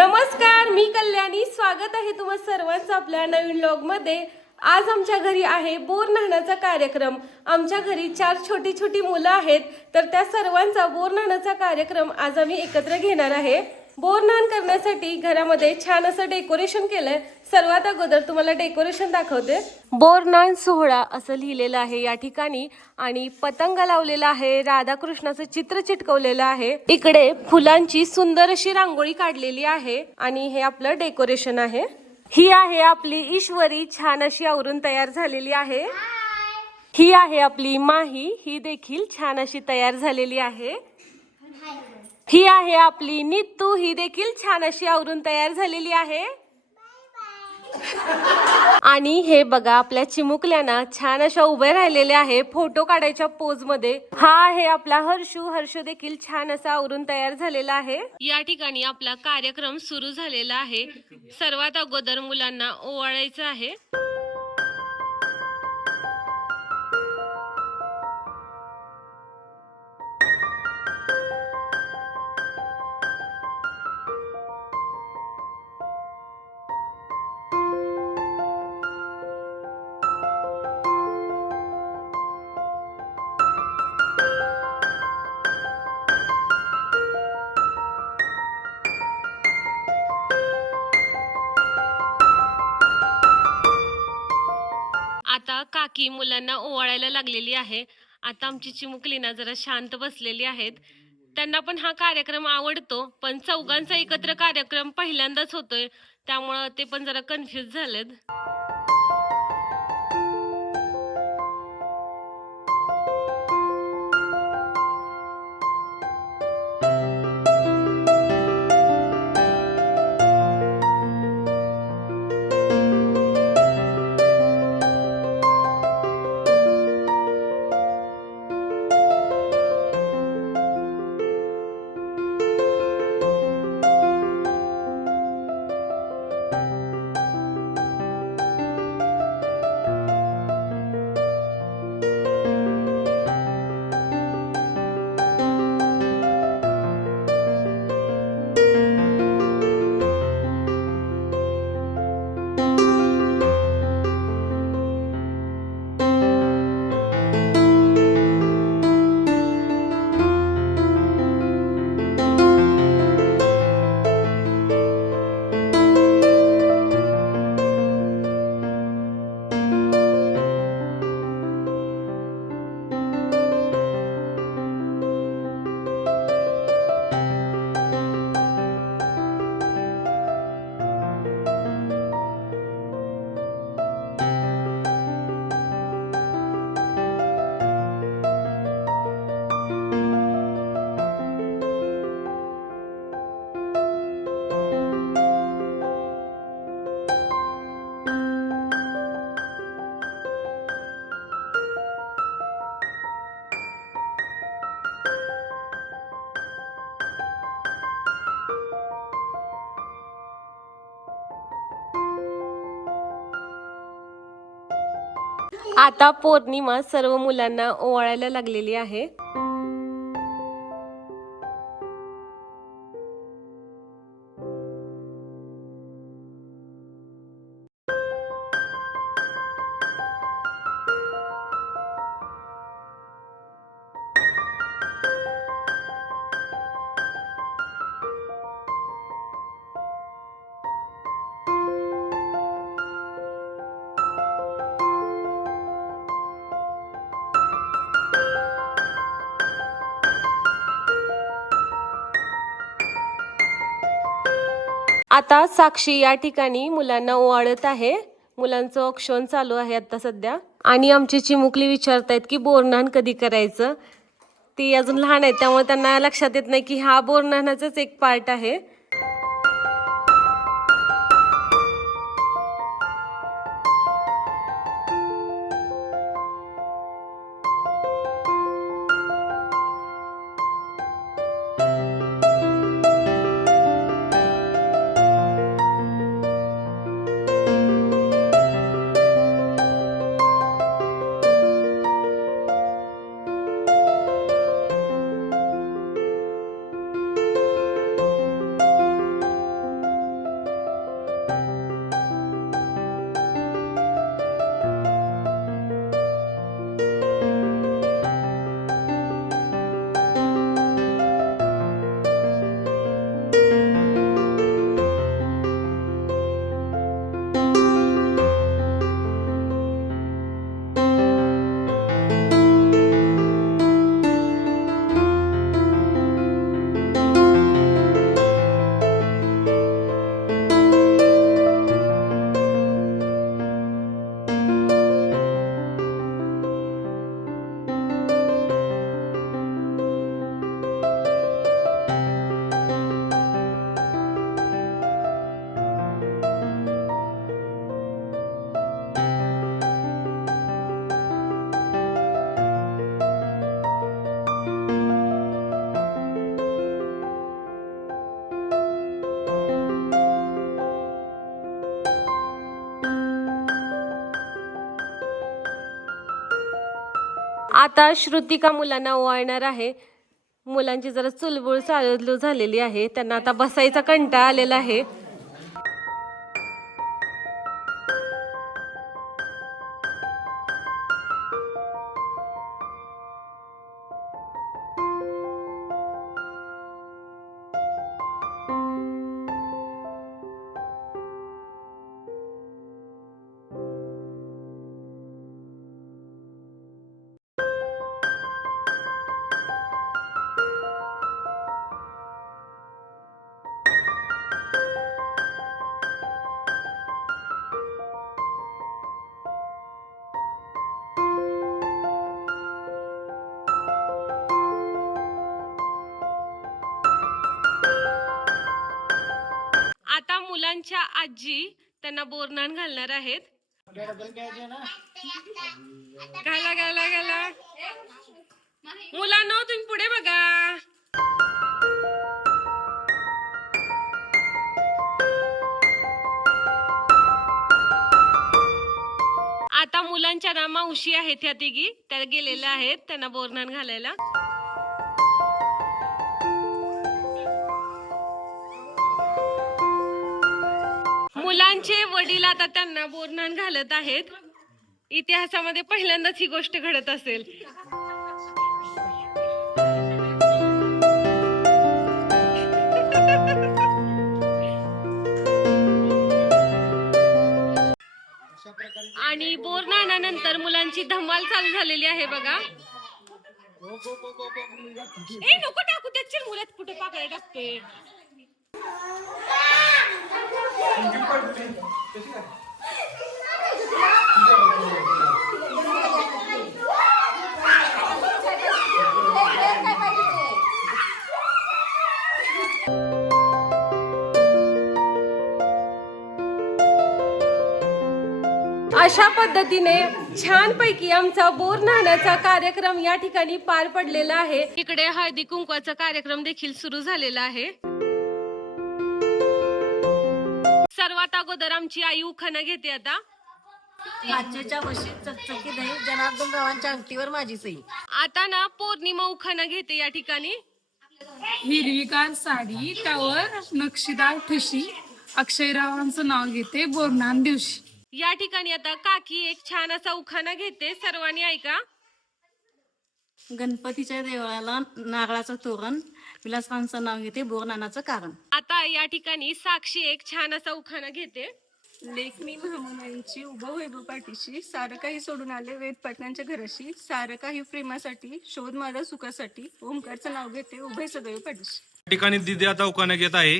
नमस्कार मी कल्याणी. स्वागत आहे तुम्हा सर्वांचं आपल्या नवीन ब्लॉगमध्ये आज आमच्या घरी आहे बोर नाण्याचा कार्यक्रम. आमच्या घरी चार छोटी छोटी मुलं आहेत तर त्या सर्वांचा बोर नाण्याचा कार्यक्रम आज आम्ही एकत्र घेणार आहे. बोर नाहण करण्यासाठी घरामध्ये छान असं डेकोरेशन केलंय. सर्वात अगोदर तुम्हाला डेकोरेशन दाखवते. बोरनान सोहळा असं लिहिलेलं आहे या ठिकाणी आणि पतंग लावलेला आहे राधाकृष्णाचं चित्र चिटकवलेलं आहे. इकडे फुलांची सुंदर अशी रांगोळी काढलेली आहे आणि हे आपलं डेकोरेशन आहे. ही आहे आपली ईश्वरी छान अशी आवरून तयार झालेली आहे. ही आहे आपली माही ही देखील छान अशी तयार झालेली आहे. ही आहे आपली नितू ही देखील छान अशी आवरून तयार झालेली आहे. आणि हे बघा आपल्या चिमुकल्याना छान अशा उभे राहिलेले आहे फोटो काढायच्या पोजमध्ये. हा आहे आपला हर्षू. हर्षू देखील छान असा आवरून तयार झालेला आहे. या ठिकाणी आपला कार्यक्रम सुरू झालेला आहे. सर्वात अगोदर मुलांना ओवाळायचं आहे. आता काकी मुलांना ओवाळायला लागलेली आहे. आता आमची चिमुकलीना जरा शांत बसलेली आहेत. त्यांना पण हा कार्यक्रम आवडतो पण चौघांचा एकत्र कार्यक्रम पहिल्यांदाच होतोय. त्यामुळं ते पण जरा कन्फ्युज झालेत. आता पौर्णिमा सर्व मुलांना ओवाळायला लागलेली आहे. आता साक्षी या ठिकाणी मुलांना ओवाळत आहे. मुलांचं ऑक्शन चालू आहे आता सध्या. आणि आमची चिमुकली विचारतायत की बोरनान कधी करायचं? ती अजून लहान आहेत त्यामुळे त्यांना लक्षात येत नाही की हा बोरनानाचाच एक पार्ट आहे. आता श्रुतिका मुलांना ओवाळणार आहे. मुलांची जरा चुलबुळ चालू झालेली आहे. त्यांना आता बसायचा कंटाळा आलेला आहे. मुलांच्या आजी त्यांना बोरनान घालणार आहेत. घाला घाला घाला. मुलांना तुम्ही पुढे बघा. आता मुलांच्या ना मावशी आहेत ह्या तिघी. त्या गेलेल्या आहेत त्यांना बोरनान घालायला. मुलांचे वडील आता त्यांना बोरणान घालत आहेत. इतिहासामध्ये पहिल्यांदाच ही गोष्ट घडत असेल. आणि बोरनानानंतर मुलांची धमाल चालू झालेली आहे बघा. ए नको टाकू त्याची मुलात कुठे पाकळ्या टाकते. अशा पद्धतीने छानपैकी आमचा बोर नाण्याचा कार्यक्रम या ठिकाणी पार पडलेला आहे. इकडे हळदी कुंकवाचा कार्यक्रम देखील सुरू झालेला आहे. सर्वात अगोदर आमची आई उखाणा घेते आता. काचेच्या बशीत चकचकी दही जनार्दन रावांच्या अंगठीवर माझी सही आता ना पौर्णिमा उखाणा घेते या ठिकाणी. हिरवीगार साडी त्यावर नक्षीदार ठुशी. अक्षयरावांचं नाव घेते बोरनान दिवशी. या ठिकाणी आता काकी एक छान असा उखाणा घेते. सर्वांनी ऐका. गणपतीच्या देवळाला नारळाचं तोरण विलासरावांचं नाव घेते बोरनानाचं कारण. आता या ठिकाणी साक्षी एक छान असा उखाणा घेते. लेखमी महामनांची उभं वैभव पाठीशी सारं काही सोडून आले वेद पाटणांच्या घराशी सारं काही प्रेमासाठी शोध माझा सुखासाठी ओंकारचं नाव घेते उभय सदैव पाठीशी. ठिकाणी दिदी आता उकाना घेत आहे.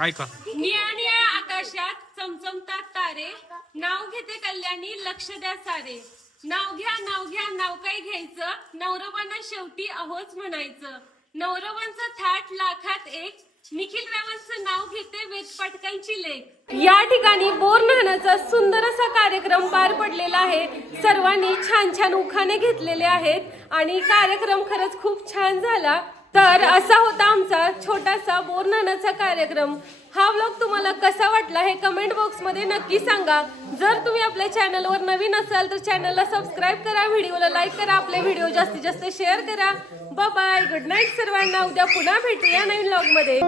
ऐका. निळ्या निळ्या आकाशात चमचमतात तारे. नाव घेते कल्याणी लक्ष द्या सारे. नाव घ्या नाव घ्या नाव काय घ्यायचं? नवरबांना शेवटी अहोच म्हणायचं. नवरवांचा थाट लाखात एक निखिल रावांचं नाव घेते वेदपाटकांची लेख. या ठिकाणी बोर नाण्याचा सुंदर असा कार्यक्रम पार पडलेला आहे. सर्वांनी छान छान उखाणे घेतलेले आहेत आणि कार्यक्रम खरंच खूप छान झाला. तर असा होता आमचा छोटासा बोर नाण्याचा कार्यक्रम. हा व्लॉग तुम्हाला कसा वाटला हे कमेंट बॉक्समध्ये नक्की सांगा. जर तुम्ही आपल्या चॅनलवर नवीन असाल तर चॅनलला सबस्क्राईब करा व्हिडिओला लाईक करा आपले व्हिडिओ जास्तीत जास्त शेअर करा. बाय गुड नाईट सर्वांना. उद्या पुन्हा भेटूया नवीन व्लॉगमध्ये